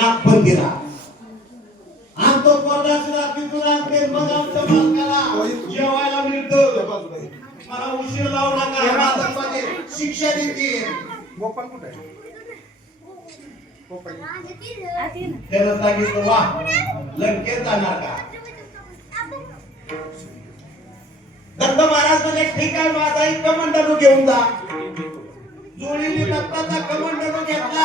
नागपंथीला. आणि तो परदाची रात्रीतून आणते मग आमच्या मालकाला जेवायला मिळतं. मला उशीर लावू नका. माझ्यामध्ये शिक्षा देतील. गोपाल कुठे त्यानं सांगितलं वा लंकेत जाणार का? दत्त महाराज म्हणजे ठीक आहे माझा एक कमांडर घेऊन जा. जोडीने दत्ताचा कमांडर घेतला.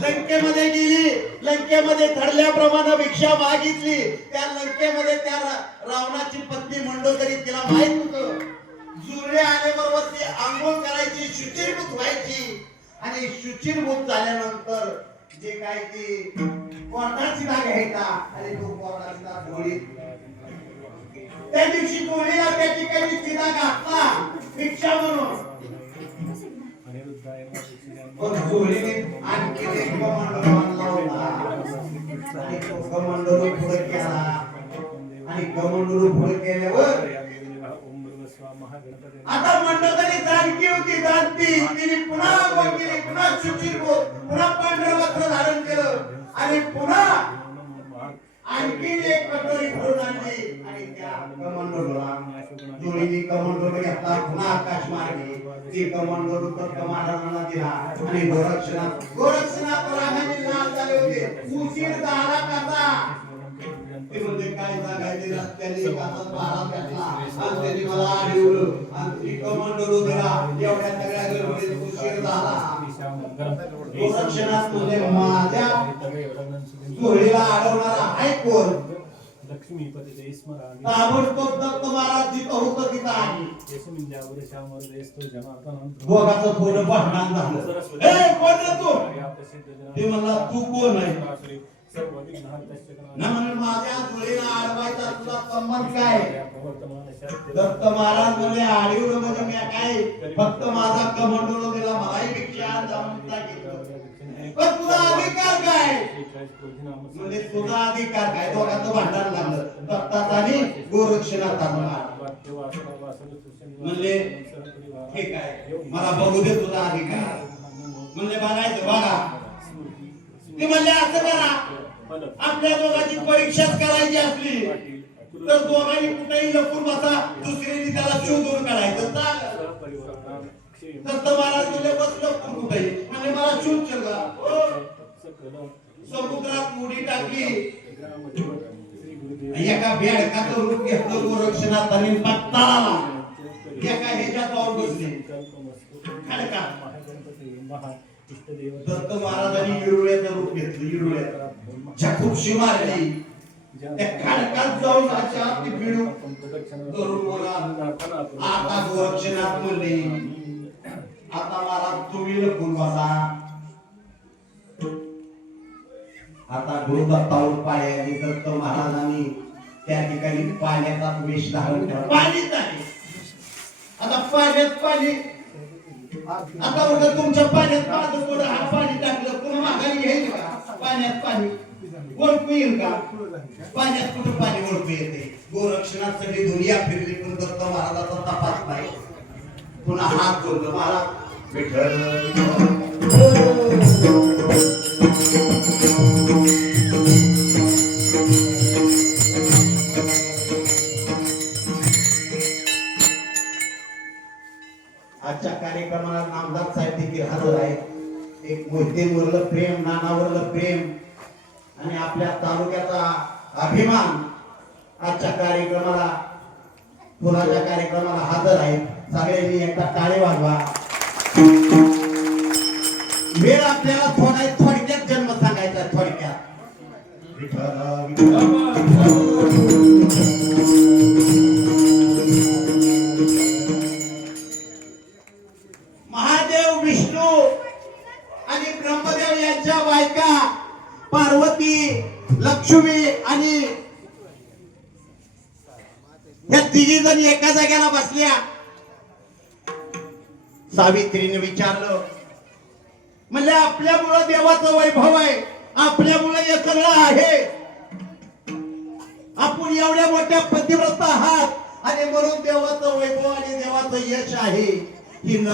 लंकेमध्ये गेली. लंकेमध्ये ठरल्याप्रमाणे भिक्षा मागितली. त्या लंकेमध्ये त्या रावणाची पत्नी मंडोदरी तिला माहीत होत. जुळे आल्याबरोबर ती आंघोळ करायची शुचिरभूत व्हायची. आणि शुचिरभूत झाल्यानंतर जे काय ती कोर्टाची धाग घ्यायचा आणि तो कोर्टाची धाग जोडी. त्या दिवशी जोडीला त्या ठिकाणी तिला घातला. भिक्षा म्हणून. पण जोडीने आणखी एक कमांडर आणला होता. आणि तो कमांडर पुढे केला. आणि कमांडर पुढे केल्यावर आता मंडळाने जाणकी होती जाणती तिने पुन्हा आंघोळ केली. पुन्हा शुचिर पुन्हा पांढरं वस्त्र धारण केलं. आणि पुन्हा आणखी एक कटोरी भरून आणली. कमांडोला जोडीने कमांडोला घेतला पुन्हा आकाश मार्गे ती कमांडो दत्त महाराजांना दिला आणि लाल झाले होते. उशीर झाला कसा? ते म्हणजे काय सांगायचे? रस्त्याने एक हातात महाराज भेटला आणि त्यांनी मला आढळलं. आणि ती कमांडो दिला एवढ्या सगळ्या गडबडीत उशीर झाला. गोरक्षनाथ म्हणजे माझ्या चोरीला अडवणारा आहे कोण? लक्ष्मीपती स्मरामि ताबडतोब दत्त महाराज जिथं होतं तिथं आहे यस्मिन्यावर श्यामरदेस्तो जनार्दनं दोघाचं थोडं भांडण झालं ए कोण रे तू या प्रसिद्ध जना- ते म्हणला तू कोण आहे? सर्व विघ्नहर्तस्य गणानां- ना म्हणून माझ्या चोरीला अडवायचा तुला संबंध काय? दत्त महाराज म्हणजे आडीवर म्हणजे मी काय? फक्त माझा कमंडोलो दिला मलाही भिक्षा जाऊन पण तुझा अधिकार काय? म्हणजे तुझा अधिकार काय? दोघांचं भांडण लागलं. दत्ताचा आणि गोरक्षनाथा वाक्य म्हणले, ठीक आहे. मला बघू दे तुझा अधिकार. म्हणजे बघायचं बघा. ते म्हणले असं करा. आपल्या दोघांची परीक्षाच करायची असली तर दोघांनी कुठेही लपून बसा. दुसऱ्याने त्याला शोधून काढायचं चालेल. तर तुम्हाला दत्त बस लपून कुठेही म्हणजे मला शोध चल हो. सकल- समुद्रात उडी टाकली. ग्रामदेव- श्री गुरुदेव- एका बेडकाचं रूप घेतलं गोरक्षनाथ आणि पत्ताला. एका ह्याच्यात जाऊन बसले. खडका. महा इष्टदेव दत्त महाराजांनी इरुळ्याचं रूप घेतलं इरुळ्या झकुपशी मारली. त्या खडकात जाऊन अशा ती भिडू करून बोला आता गोरक्षनाथ म्हणले. आता मला तुम्ही लपून बसा. आता गुरुदत्तावर पाय आणि दत्त महाराजांनी त्या ठिकाणी पाण्याचा वेश धारण केला. पाणीच आहे. आता पाण्यात पाणी. आता उलट तुमच्या पाण्यात माझं थोडं हा पाणी टाकलं कोण माघारी घ्यायची का? पाण्यात पाणी. ओळखू येईल का? पाण्यात कुठं पाणी ओळखू येते? गोरक्षणात सगळी दुनिया फिरली पण दत्त महाराजाचा तपास नाही. पुन्हा हात जोडलं महाराज विठ्ठल तालुक्याचा अभिमान आजच्या कार्यक्रमाला पुराच्या कार्यक्रमाला हजर आहेत सगळ्यांनी एकदा टाळे वाजवा. सावित्रीने विचारलं म्हणजे आपल्यामुळं देवाचं वैभव आहे. आपल्यामुळं हे सगळं आहे. आपण एवढ्या मोठ्या पतिव्रत आहात आणि म्हणून देवाचं वैभव आणि देवाचं यश आहे. की न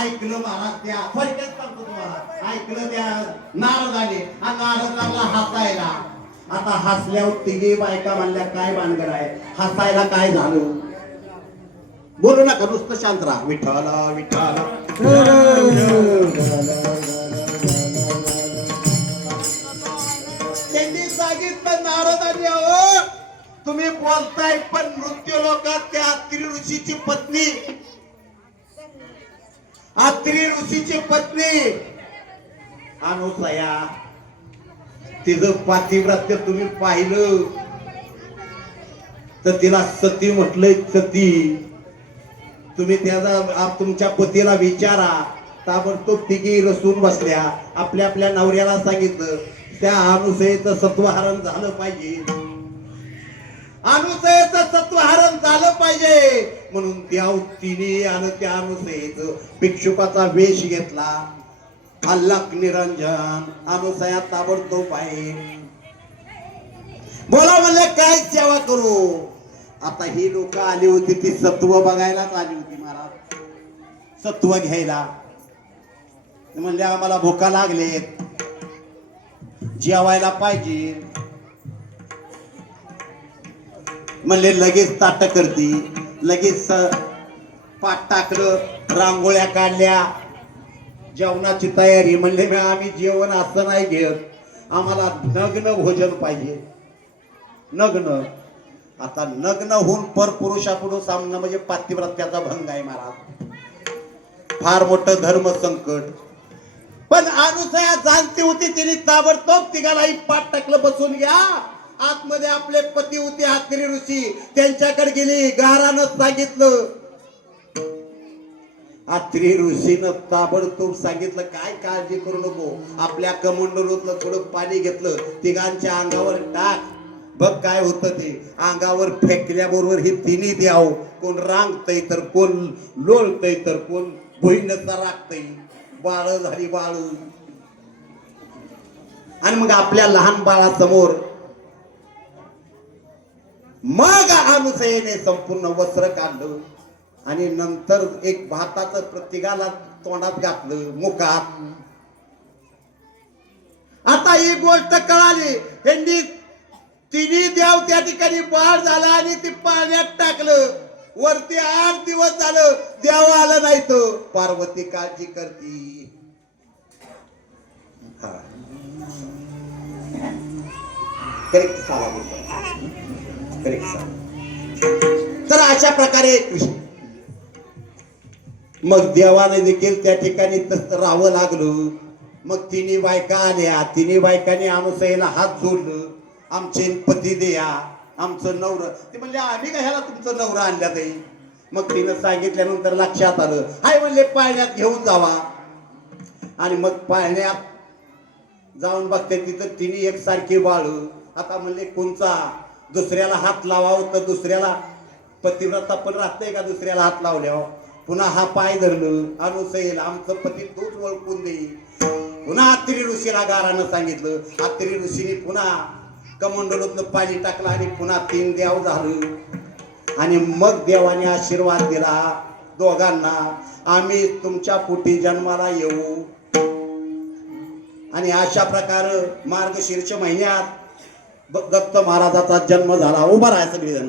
ऐकलं महाराज त्या फरकच सांगतो तुम्हाला. ऐकलं त्या नारदाने. आणि नारदाला हसायला. आता हसल्यावर तिघे बायका म्हणल्या काय बांधकर आहे? हसायला काय झालं? बोलू नका नुसतं शांत राहा. विठाला विठाला त्यांनी सांगितलं नारदाने अहो तुम्ही बोलताय पण मृत्यू लोकात त्या अत्री ऋषीची पत्नी. अत्री ऋषीची पत्नी. अनुसया तिचं पातिव्रत्य तुम्ही पाहिलं. तर तिला सती म्हटलंय सती. तुम्ही त्याचा तुमच्या पतीला विचारा. ताबडतोब तिघी रसून बसल्या. आपल्या आपल्या नवऱ्याला सांगितलं त्या अनुसयेचं सत्वहरण झालं पाहिजे. अनुसयेचं सत्वहरण झालं पाहिजे. म्हणून त्या तिने आणि त्या अनुसयेचं भिक्षुकाचा वेश घेतला. अल्लाक निरंजन अनुसया ताबडतोब आहे. बोला म्हणले काय सेवा करू? आता ही लोक आली होती ती सत्व बघायलाच आली होती महाराज? सत्व घ्यायला. म्हणले आम्हाला भुका लागलेत. जेवायला पाहिजे. म्हणले लगेच ताट करती. लगेच पाठ पाट टाकलं रांगोळ्या काढल्या. जेवणाची तयारी. म्हणले "मी- आम्ही जेवण असं नाही घेत. आम्हाला नग्न भोजन पाहिजे. नग्न. आता नग्न होऊन परपुरुषापुढं सामना म्हणजे पातिव्रत्याचा भंग आहे महाराज. फार मोठं धर्म संकट. पण अनुसया जाणती होती तिने ताबडतोब तिघालाही पाठ टाकलं बसून घ्या. आतमध्ये आपले पती होते हातकरी ऋषी. त्यांच्याकडे गेली गारानं सांगितलं. आत्री ऋषीनं ताबडतोब सांगितलं काय काळजी करू नको. आपल्या कमंडलूतलं थोडं पाणी घेतलं. तिघांच्या अंगावर टाक बघ काय होतं ते. अंगावर फेकल्याबरोबर हे तिन्ही द्याव. कोण रांगतय तर कोण लोळतय तर कोण बहिणचा राखतय. बाळ झाली बाळ. आणि मग आपल्या लहान बाळासमोर मग अनुसयेने संपूर्ण वस्त्र काढलं आणि नंतर एक भाताचं प्रत्येकाला तोंडात घातलं मुखात. आता ही गोष्ट कळाली. त्यांनी तिन्ही देव त्या ठिकाणी बाळ झाला आणि ते पाण्यात टाकलं. वरती आठ दिवस झालं देव आलं नाही तो. पार्वती काळजी करती. हा. Correct तर अशा प्रकारे मग देवाने देखील त्या ठिकाणी तसं राहावं लागलं. मग तिन्ही बायका आल्या. तिन्ही बायकांनी अनुसयेला हात जोडलं. आमचे पती द्या आमचं नवरं. ते म्हणले आम्ही का ह्याला तुमचं नवरं आणल्या ताई? मग तिनं सांगितल्यानंतर लक्षात आलं. हाय म्हणले पाळण्यात घेऊन जावा. आणि मग पाळण्यात जाऊन बघते तिथं तिने एकसारखी बाळ. आता म्हणले कोणचा? दुसऱ्याला हात लावावं तर दुसऱ्याला पतिव्रता पण राहतंय का दुसऱ्याला हात लावल्यावर? पुन्हा हा पाय धरलं. अनुसयेल आमचं पती तोच ओळखून देईल. पुन्हा अत्रि ऋषीला गारानं सांगितलं. अत्रि ऋषीने पुन्हा कमंडलूतलं पाणी टाकलं आणि पुन्हा तीन देव झालं. आणि मग देवाने आशीर्वाद दिला दोघांना. आम्ही तुमच्या पोटी जन्माला येऊ. आणि अशा प्रकारे मार्गशीर्ष महिन्यात दत्त महाराजाचा जन्म झाला. उभा राहा सगळेजण.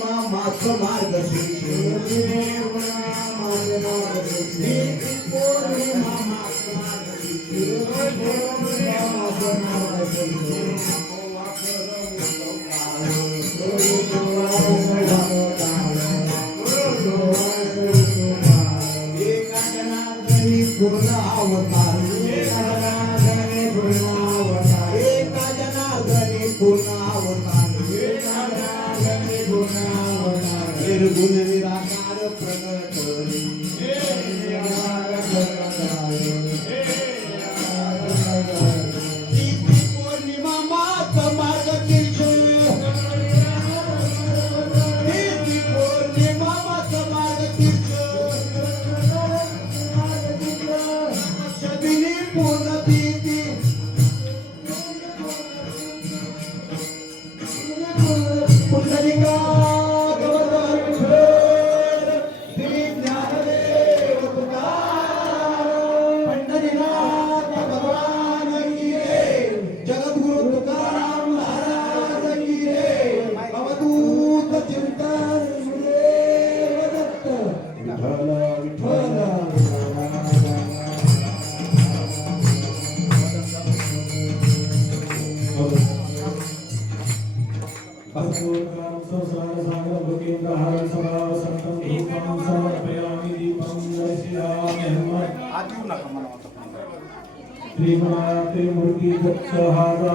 માં માથો માર્ગ છે. નિર્ગુણ નિરાકાર પ્રગટ त्रिगुणात्रिमूर्ति दत्तहारा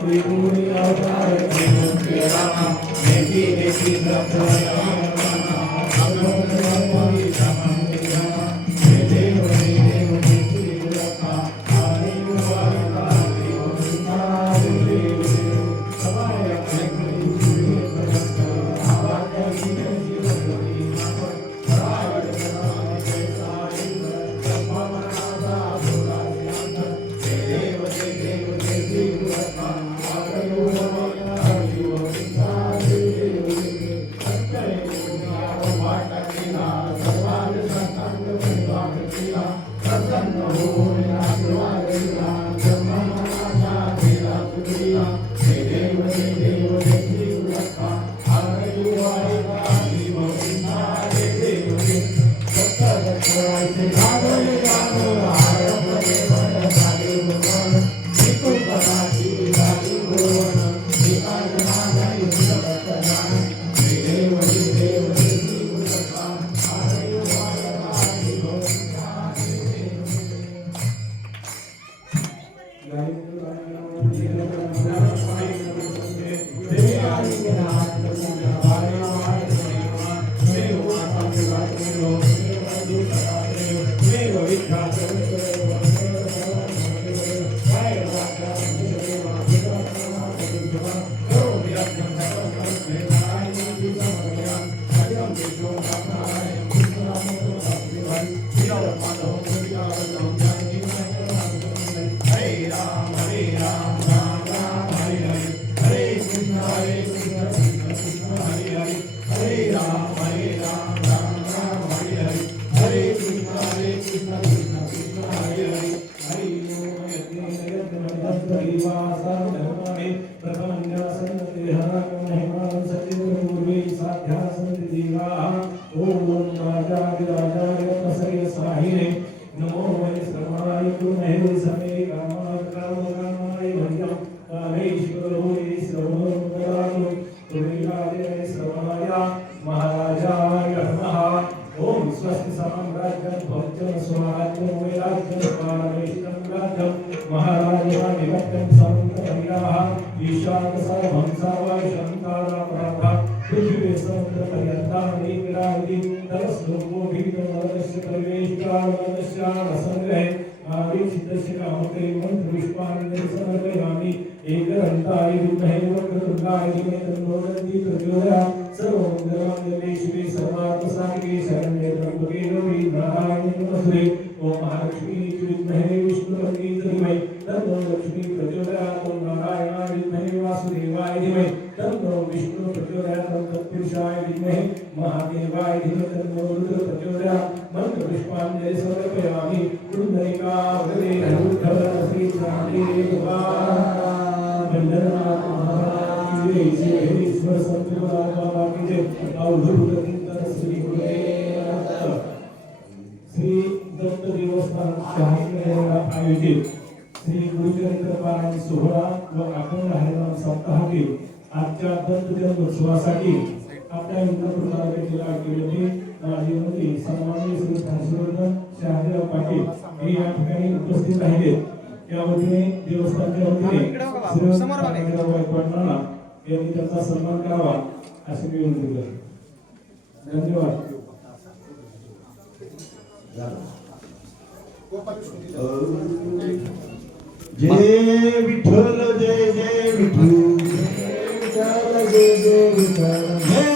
त्रिगुणी अवतार त्रिमूर्ति रामा नेति नेति राज्यं महाराजाधिपत्यं समन्तमहिलाः ईशान सर्वं सर्वं शङ्कारामः पृथिवी समुद्रपर्यन्तानि विराजति भीतमदस्य परिवेशिकामदस्यामसङ्ग्रहे आविचितस्य कामके मन्त्रपुष्पाणि समर्पयामि। एकदन्ताय विद्महे वक्रतुण्डाय धीमहि तन्नो दन्ति प्रचोदयात्। सर्वमङ्गलमाङ्गल्ये शिवे सर्वार्थसाधिके शरण्ये त्र्यम्बके गौरी नारायणे नमस्ते ॐ महालक्ष्मी विद्महे विष्णुपत्नी धीमहि। तन्नो लक्ष्मी प्रचोदयात्। ॐ नारायणाय विद्महे वासुदेवाय धीमहि। तन्नो विष्णु प्रचोदयात् ॐ तत्पुरुषाय विद्महे महादेवाय धीमहि तन्नो रुद्र प्रचोदयात् मन्त्रपुष्पाञ्जलि समर्पयामि। कुण्डलिका वरदे उद्धव श्री रामदेवा वन्दनात् महाराज की जय जय ईश्वर संत बाबा की जय। अवधूत कीर्तन श्री गुरुदेव श्री दत्त देवस्थान शहाजीनगरला आयोजित श्री गुरुचरित्र पारायण सोहळा व अखंड हरिनाम सप्ताहातील आजच्या दत्त उत्सवासाठी आपल्या इंद्रप्रसादाची लाडकी केलेली माजी मंत्री सन्माननीय श्री हर्षवर्धन शहाजीराव पाटील हे या ठिकाणी उपस्थित राहिले. या वतीने देवस्थानच्या वतीने श्री रामदेवराव यांनी त्यांचा सन्मान करावा अशी मी विनंती करतो. धन्यवाद. जय विठ्ठल जय जय विठ्ठल. विठू जय विठ्ठल जय Hallelujah.